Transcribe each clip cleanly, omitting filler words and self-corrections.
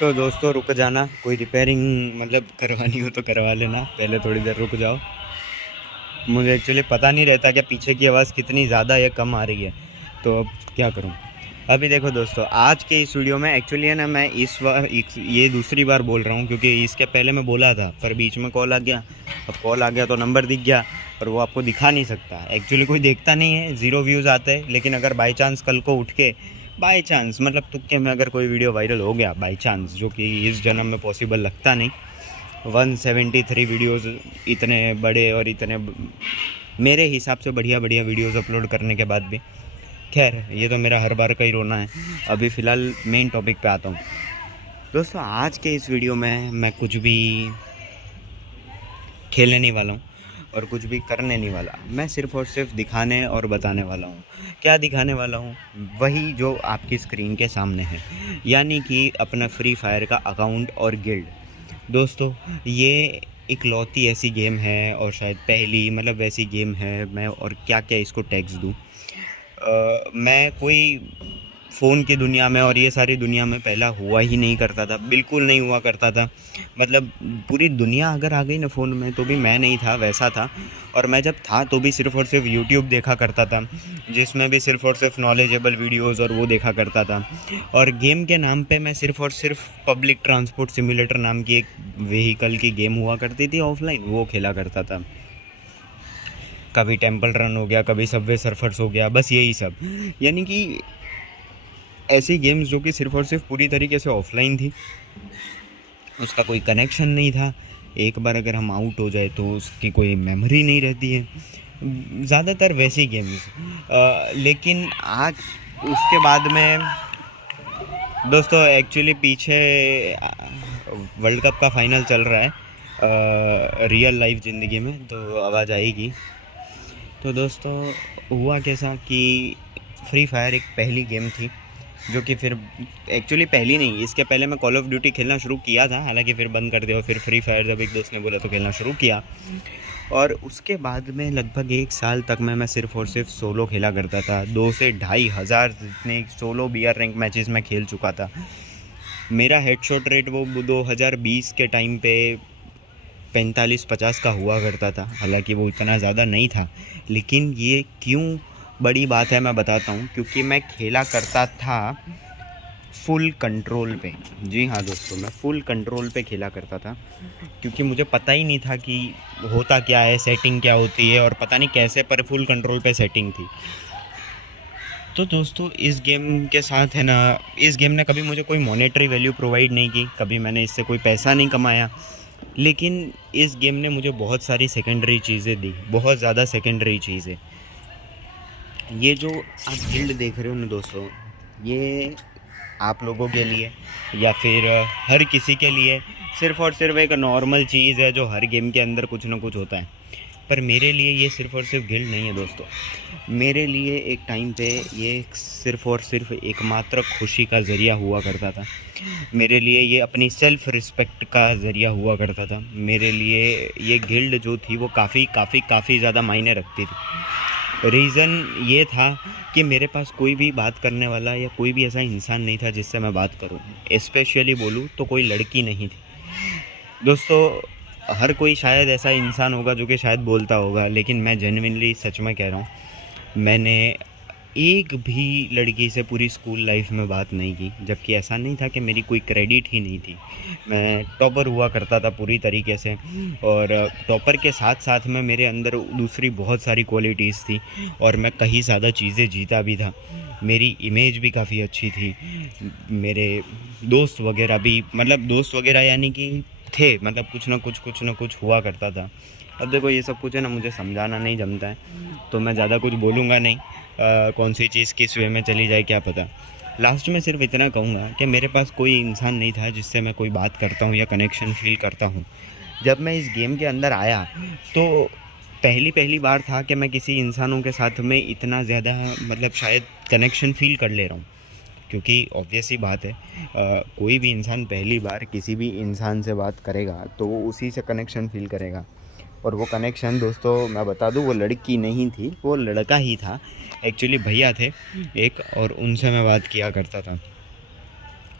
तो दोस्तों रुक जाना, कोई रिपेयरिंग मतलब करवानी हो तो करवा लेना, पहले थोड़ी देर रुक जाओ। मुझे एक्चुअली पता नहीं रहता कि पीछे की आवाज़ कितनी ज़्यादा या कम आ रही है, तो अब क्या करूं। अभी देखो दोस्तों, आज के इस वीडियो में एक्चुअली है ना, मैं इस बार ये दूसरी बार बोल रहा हूँ, क्योंकि इसके पहले मैं बोला था पर बीच में कॉल आ गया। अब कॉल आ गया तो नंबर दिख गया, पर वो आपको दिखा नहीं सकता, एक्चुअली कोई देखता नहीं है, 0 व्यूज़ आते हैं। लेकिन अगर बाई चांस कल को उठ के बाई चांस मतलब तुक्के में अगर कोई वीडियो वायरल हो गया बाई चांस, जो कि इस जन्म में पॉसिबल लगता नहीं, 173 वीडियोस इतने बड़े और इतने मेरे हिसाब से बढ़िया बढ़िया वीडियोस अपलोड करने के बाद भी, खैर ये तो मेरा हर बार का ही रोना है। अभी फ़िलहाल मेन टॉपिक पे आता हूँ दोस्तों। आज के इस वीडियो में मैं कुछ भी खेलने नहीं वाला हूँ और कुछ भी करने नहीं वाला, मैं सिर्फ़ और सिर्फ दिखाने और बताने वाला हूँ। क्या दिखाने वाला हूँ? वही जो आपकी स्क्रीन के सामने है, यानी कि अपना फ्री फायर का अकाउंट और गिल्ड। दोस्तों ये इकलौती ऐसी गेम है और शायद पहली मतलब वैसी गेम है, मैं और क्या क्या इसको टैग्स दूँ। मैं कोई फ़ोन की दुनिया में और ये सारी दुनिया में पहला हुआ ही नहीं करता था, बिल्कुल नहीं हुआ करता था। मतलब पूरी दुनिया अगर आ गई ना फ़ोन में तो भी मैं नहीं था, वैसा था। और मैं जब था तो भी सिर्फ़ और सिर्फ यूट्यूब देखा करता था, जिसमें भी सिर्फ़ और सिर्फ नॉलेजेबल वीडियोज़ और वो देखा करता था। और गेम के नाम पे मैं सिर्फ़ और सिर्फ पब्लिक ट्रांसपोर्ट सिम्युलेटर नाम की एक व्हीकल की गेम हुआ करती थी ऑफलाइन, वो खेला करता था। कभी टेम्पल रन हो गया, कभी सबवे सर्फर्स हो गया, बस यही सब। यानी कि ऐसी गेम्स जो कि सिर्फ़ और सिर्फ पूरी तरीके से ऑफलाइन थी, उसका कोई कनेक्शन नहीं था। एक बार अगर हम आउट हो जाए तो उसकी कोई मेमोरी नहीं रहती है, ज़्यादातर वैसी गेम्स। लेकिन आज उसके बाद में दोस्तों एक्चुअली पीछे वर्ल्ड कप का फाइनल चल रहा है रियल लाइफ ज़िंदगी में, तो आवाज़ आएगी। तो दोस्तों हुआ कैसा कि फ्री फायर एक पहली गेम थी जो कि फिर एक्चुअली पहली नहीं, इसके पहले मैं कॉल ऑफ ड्यूटी खेलना शुरू किया था, हालांकि फिर बंद कर दिया और फिर फ्री फायर जब एक दोस्त ने बोला तो खेलना शुरू किया। और उसके बाद में लगभग 1 साल तक मैं सिर्फ़ और सिर्फ सोलो खेला करता था। 2 से 2,500 जितने सोलो बीआर रैंक मैचेस में खेल चुका था। मेरा हेडशॉट रेट वो 2020 के टाइम पे 45-50 का हुआ करता था, हालांकि वो इतना ज़्यादा नहीं था। लेकिन ये क्यों बड़ी बात है मैं बताता हूँ, क्योंकि मैं खेला करता था फुल कंट्रोल पे। जी हाँ दोस्तों, मैं फुल कंट्रोल पे खेला करता था, क्योंकि मुझे पता ही नहीं था कि होता क्या है, सेटिंग क्या होती है, और पता नहीं कैसे पर फुल कंट्रोल पे सेटिंग थी। तो दोस्तों इस गेम के साथ है ना, इस गेम ने कभी मुझे कोई मॉनेटरी वैल्यू प्रोवाइड नहीं की, कभी मैंने इससे कोई पैसा नहीं कमाया। लेकिन इस गेम ने मुझे बहुत सारी सेकेंडरी चीज़ें दी, बहुत ज़्यादा सेकेंडरी चीज़ें। ये जो आप गिल्ड देख रहे हो ना दोस्तों, ये आप लोगों के लिए या फिर हर किसी के लिए सिर्फ़ और सिर्फ एक नॉर्मल चीज़ है जो हर गेम के अंदर कुछ ना कुछ होता है। पर मेरे लिए ये सिर्फ़ और सिर्फ गिल्ड नहीं है दोस्तों। मेरे लिए एक टाइम पे ये सिर्फ़ और सिर्फ एकमात्र खुशी का ज़रिया हुआ करता था। मेरे लिए ये अपनी सेल्फ़ रिस्पेक्ट का ज़रिया हुआ करता था। मेरे लिए ये गिल्ड जो थी वो काफ़ी ज़्यादा मायने रखती थी। रीज़न ये था कि मेरे पास कोई भी बात करने वाला या कोई भी ऐसा इंसान नहीं था जिससे मैं बात करूं। स्पेशली बोलूं तो कोई लड़की नहीं थी दोस्तों। हर कोई शायद ऐसा इंसान होगा जो कि शायद बोलता होगा, लेकिन मैं जेन्युइनली सच में कह रहा हूँ, मैंने एक भी लड़की से पूरी स्कूल लाइफ में बात नहीं की। जबकि ऐसा नहीं था कि मेरी कोई क्रेडिट ही नहीं थी, मैं टॉपर हुआ करता था पूरी तरीके से, और टॉपर के साथ साथ में मेरे अंदर दूसरी बहुत सारी क्वालिटीज़ थी, और मैं कहीं ज़्यादा चीज़ें जीता भी था। मेरी इमेज भी काफ़ी अच्छी थी, मेरे दोस्त वगैरह भी, मतलब दोस्त वगैरह यानी कि थे, मतलब कुछ ना कुछ हुआ करता था। अब देखो ये सब कुछ है ना, मुझे समझाना नहीं जमता है, तो मैं ज़्यादा कुछ बोलूँगा नहीं। कौन सी चीज़ किस वे में चली जाए क्या पता। लास्ट में सिर्फ इतना कहूँगा कि मेरे पास कोई इंसान नहीं था जिससे मैं कोई बात करता हूँ या कनेक्शन फ़ील करता हूँ। जब मैं इस गेम के अंदर आया तो पहली बार था कि मैं किसी इंसानों के साथ में इतना ज़्यादा मतलब शायद कनेक्शन फ़ील कर ले रहा हूँ। क्योंकि ऑब्वियस ही बात है, कोई भी इंसान पहली बार किसी भी इंसान से बात करेगा तो वो उसी से कनेक्शन फ़ील करेगा। और वो कनेक्शन दोस्तों मैं बता दूं, वो लड़की नहीं थी, वो लड़का ही था। एक्चुअली भैया थे एक, और उनसे मैं बात किया करता था।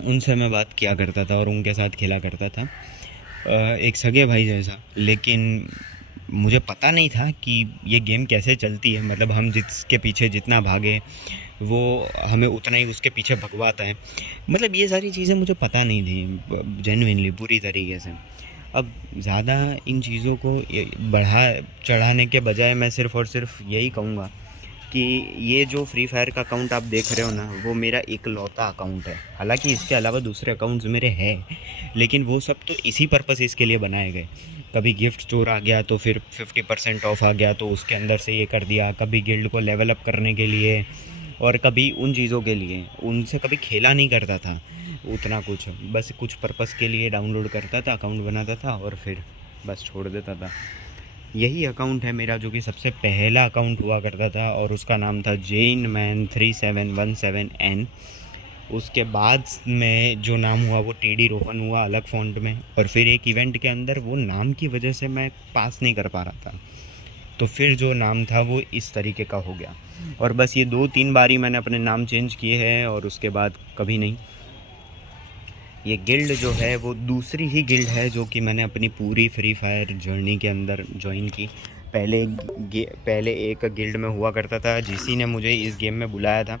उनसे मैं बात किया करता था और उनके साथ खेला करता था, एक सगे भाई जैसा। लेकिन मुझे पता नहीं था कि ये गेम कैसे चलती है, मतलब हम जिसके पीछे जितना भागे वो हमें उतना ही उसके पीछे भगवाता है। मतलब ये सारी चीज़ें मुझे पता नहीं थी जेन्युइनली पूरी तरीके से। अब ज़्यादा इन चीज़ों को बढ़ा चढ़ाने के बजाय मैं सिर्फ़ और सिर्फ यही कहूँगा कि ये जो फ्री फायर का अकाउंट आप देख रहे हो ना, वो मेरा इकलौता अकाउंट है। हालांकि इसके अलावा दूसरे अकाउंट्स मेरे हैं, लेकिन वो सब तो इसी पर्पस इसके लिए बनाए गए। कभी गिफ्ट स्टोर आ गया तो फिर 50% ऑफ आ गया तो उसके अंदर से ये कर दिया, कभी गिल्ड को लेवल अप करने के लिए, और कभी उन चीज़ों के लिए। उनसे कभी खेला नहीं करता था उतना कुछ, बस कुछ पर्पस के लिए डाउनलोड करता था, अकाउंट बनाता था और फिर बस छोड़ देता था। यही अकाउंट है मेरा जो कि सबसे पहला अकाउंट हुआ करता था, और उसका नाम था जैन मैन 3717N। उसके बाद में जो नाम हुआ वो टीडी रोहन हुआ अलग फ़ॉन्ट में, और फिर एक इवेंट के अंदर वो नाम की वजह से मैं पास नहीं कर पा रहा था, तो फिर जो नाम था वो इस तरीके का हो गया। और बस ये 2-3 बार ही मैंने अपने नाम चेंज किए हैं, और उसके बाद कभी नहीं। ये गिल्ड जो है वो दूसरी ही गिल्ड है जो कि मैंने अपनी पूरी फ्री फायर जर्नी के अंदर ज्वाइन की। पहले एक गिल्ड में हुआ करता था, जीसी ने मुझे इस गेम में बुलाया था,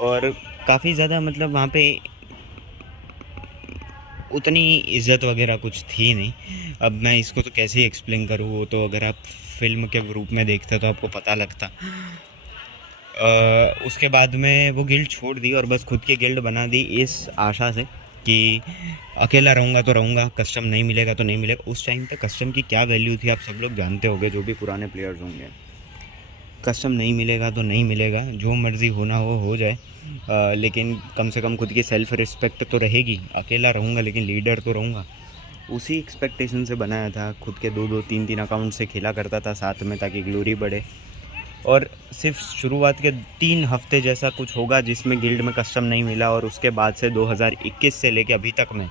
और काफ़ी ज़्यादा मतलब वहाँ पे उतनी इज़्ज़त वगैरह कुछ थी नहीं। अब मैं इसको तो कैसे एक्सप्लेन करूँ, वो तो अगर आप फिल्म के रूप में देखते तो आपको पता लगता। उसके बाद में वो गिल्ड छोड़ दी और बस खुद की गिल्ड बना दी, इस आशा से कि अकेला रहूँगा तो रहूँगा, कस्टम नहीं मिलेगा तो नहीं मिलेगा। उस टाइम पे कस्टम की क्या वैल्यू थी आप सब लोग जानते होंगे, जो भी पुराने प्लेयर्स होंगे। कस्टम नहीं मिलेगा तो नहीं मिलेगा, जो मर्ज़ी होना हो जाए, लेकिन कम से कम खुद की सेल्फ़ रिस्पेक्ट तो रहेगी। अकेला रहूँगा लेकिन लीडर तो रहूँगा, उसी एक्सपेक्टेशन से बनाया था। खुद के 2-2 3-3 अकाउंट से खेला करता था साथ में, ताकि ग्लोरी बढ़े। और सिर्फ शुरुआत के 3 हफ्ते जैसा कुछ होगा जिसमें गिल्ड में कस्टम नहीं मिला, और उसके बाद से 2021 से लेके अभी तक में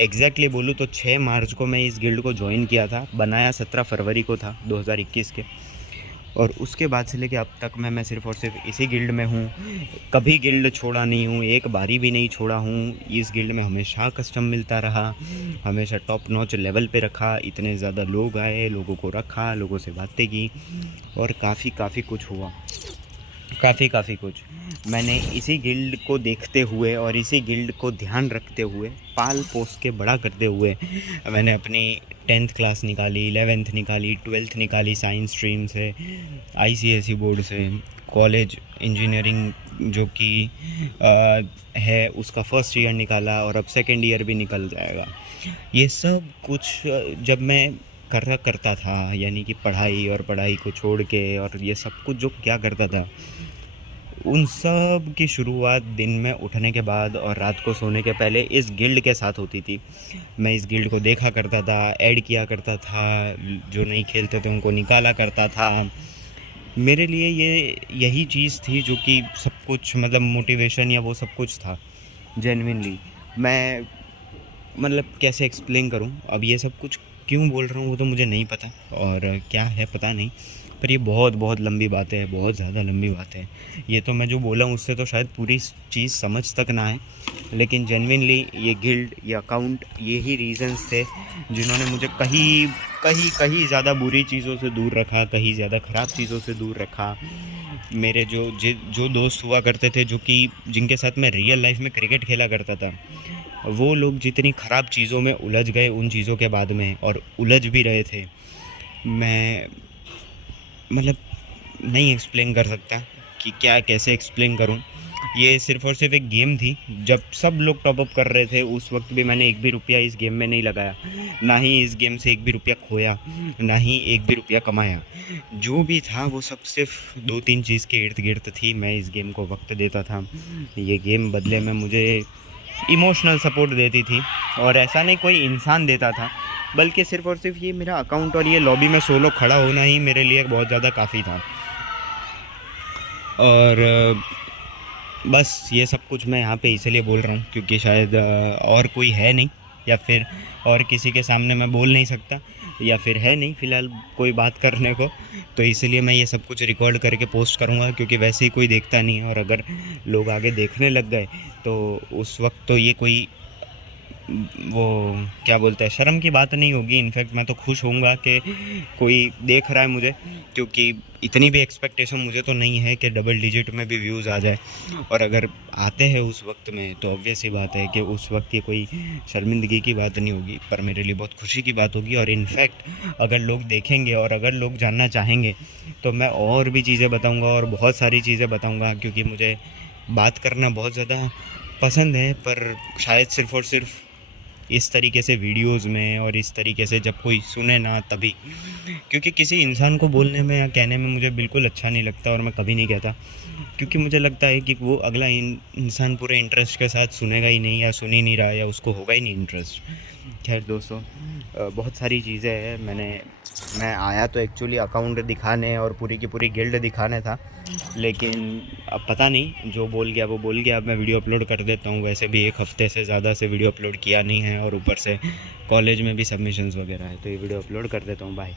एग्जैक्टली बोलूँ तो 6 मार्च को मैं इस गिल्ड को ज्वाइन किया था। बनाया 17 फरवरी को था 2021 के, और उसके बाद से लेके अब तक मैं सिर्फ़ और सिर्फ इसी गिल्ड में हूँ। कभी गिल्ड छोड़ा नहीं हूँ, एक बारी भी नहीं छोड़ा हूँ। इस गिल्ड में हमेशा कस्टम मिलता रहा, हमेशा टॉप नॉच लेवल पे रखा। इतने ज़्यादा लोग आए, लोगों को रखा, लोगों से बातें की, और काफ़ी कुछ हुआ, काफ़ी कुछ। मैंने इसी गिल्ड को देखते हुए और इसी गिल्ड को ध्यान रखते हुए, पाल पोस के बड़ा करते हुए, मैंने अपनी 10th क्लास निकाली, 11th निकाली, 12th निकाली साइंस स्ट्रीम से, ICSE बोर्ड से। कॉलेज इंजीनियरिंग जो कि है उसका फर्स्ट ईयर निकाला, और अब सेकेंड ईयर भी निकल जाएगा। ये सब कुछ जब मैं करता था, यानी कि पढ़ाई को छोड़ के, और ये सब कुछ जो क्या करता था, उन सब की शुरुआत दिन में उठने के बाद और रात को सोने के पहले इस गिल्ड के साथ होती थी। मैं इस गिल्ड को देखा करता था, ऐड किया करता था, जो नहीं खेलते थे उनको निकाला करता था। मेरे लिए ये यही चीज़ थी जो कि सब कुछ, मतलब मोटिवेशन या वो सब कुछ था जेन्युइनली। मैं मतलब कैसे एक्सप्लेन करूं, अब ये सब कुछ क्यों बोल रहा हूँ वो तो मुझे नहीं पता, और क्या है पता नहीं, पर ये बहुत लंबी बातें हैं, बहुत ज़्यादा लंबी बातें हैं। ये तो मैं जो बोला हूँ उससे तो शायद पूरी चीज़ समझ तक ना आए, लेकिन जेन्युइनली ये गिल्ड, ये अकाउंट, यही रीज़न्स थे जिन्होंने मुझे कहीं ज़्यादा बुरी चीज़ों से दूर रखा, कहीं ज़्यादा ख़राब चीज़ों से दूर रखा। मेरे जो दोस्त हुआ करते थे, जो कि जिनके साथ मैं रियल लाइफ में क्रिकेट खेला करता था, वो लोग जितनी ख़राब चीज़ों में उलझ गए उन चीज़ों के बाद में, और उलझ भी रहे थे, मैं मतलब नहीं एक्सप्लेन कर सकता कि क्या कैसे एक्सप्लेन करूं। ये सिर्फ़ और सिर्फ एक गेम थी। जब सब लोग टॉप अप कर रहे थे उस वक्त भी मैंने एक भी रुपया इस गेम में नहीं लगाया, ना ही इस गेम से एक भी रुपया खोया, ना ही एक भी रुपया कमाया। जो भी था वो सब सिर्फ 2-3 चीज़ के इर्द गिर्द थी। मैं इस गेम को वक्त देता था, ये गेम बदले में मुझे इमोशनल सपोर्ट देती थी, और ऐसा नहीं कोई इंसान देता था, बल्कि सिर्फ़ और सिर्फ ये मेरा अकाउंट और ये लॉबी में सोलो खड़ा होना ही मेरे लिए बहुत ज़्यादा काफ़ी था। और बस ये सब कुछ मैं यहाँ पे इसलिए बोल रहा हूँ क्योंकि शायद और कोई है नहीं, या फिर और किसी के सामने मैं बोल नहीं सकता, या फिर है नहीं फ़िलहाल कोई बात करने को, तो इसलिए मैं ये सब कुछ रिकॉर्ड करके पोस्ट करूँगा, क्योंकि वैसे ही कोई देखता नहीं है। और अगर लोग आगे देखने लग गए तो उस वक्त तो ये कोई वो क्या बोलते हैं, शर्म की बात नहीं होगी। इनफैक्ट मैं तो खुश होऊंगा कि कोई देख रहा है मुझे, क्योंकि इतनी भी एक्सपेक्टेशन मुझे तो नहीं है कि डबल डिजिट में भी व्यूज़ आ जाए। और अगर आते हैं उस वक्त में तो ऑब्वियस ही बात है कि उस वक्त की कोई शर्मिंदगी की बात नहीं होगी, पर मेरे लिए बहुत खुशी की बात होगी। और इनफैक्ट अगर लोग देखेंगे और अगर लोग जानना चाहेंगे तो मैं और भी चीज़ें बताऊँगा और बहुत सारी चीज़ें बताऊँगा, क्योंकि मुझे बात करना बहुत ज़्यादा पसंद है। पर शायद सिर्फ़ और सिर्फ इस तरीके से वीडियोस में और इस तरीके से जब कोई सुने ना तभी, क्योंकि किसी इंसान को बोलने में या कहने में मुझे बिल्कुल अच्छा नहीं लगता और मैं कभी नहीं कहता, क्योंकि मुझे लगता है कि वो अगला इंसान पूरे इंटरेस्ट के साथ सुनेगा ही नहीं, या सुन ही नहीं रहा, या उसको होगा ही नहीं इंटरेस्ट। खैर दोस्तों, बहुत सारी चीज़ें हैं। मैं आया तो एक्चुअली अकाउंट दिखाने और पूरी की पूरी गिल्ड दिखाने था, लेकिन अब पता नहीं, जो बोल गया वो बोल गया। अब मैं वीडियो अपलोड कर देता हूँ। वैसे भी एक हफ़्ते से ज़्यादा से वीडियो अपलोड किया नहीं है, और ऊपर से कॉलेज में भी सबमिशंस वगैरह है, तो ये वीडियो अपलोड कर देता हूँ। बाय।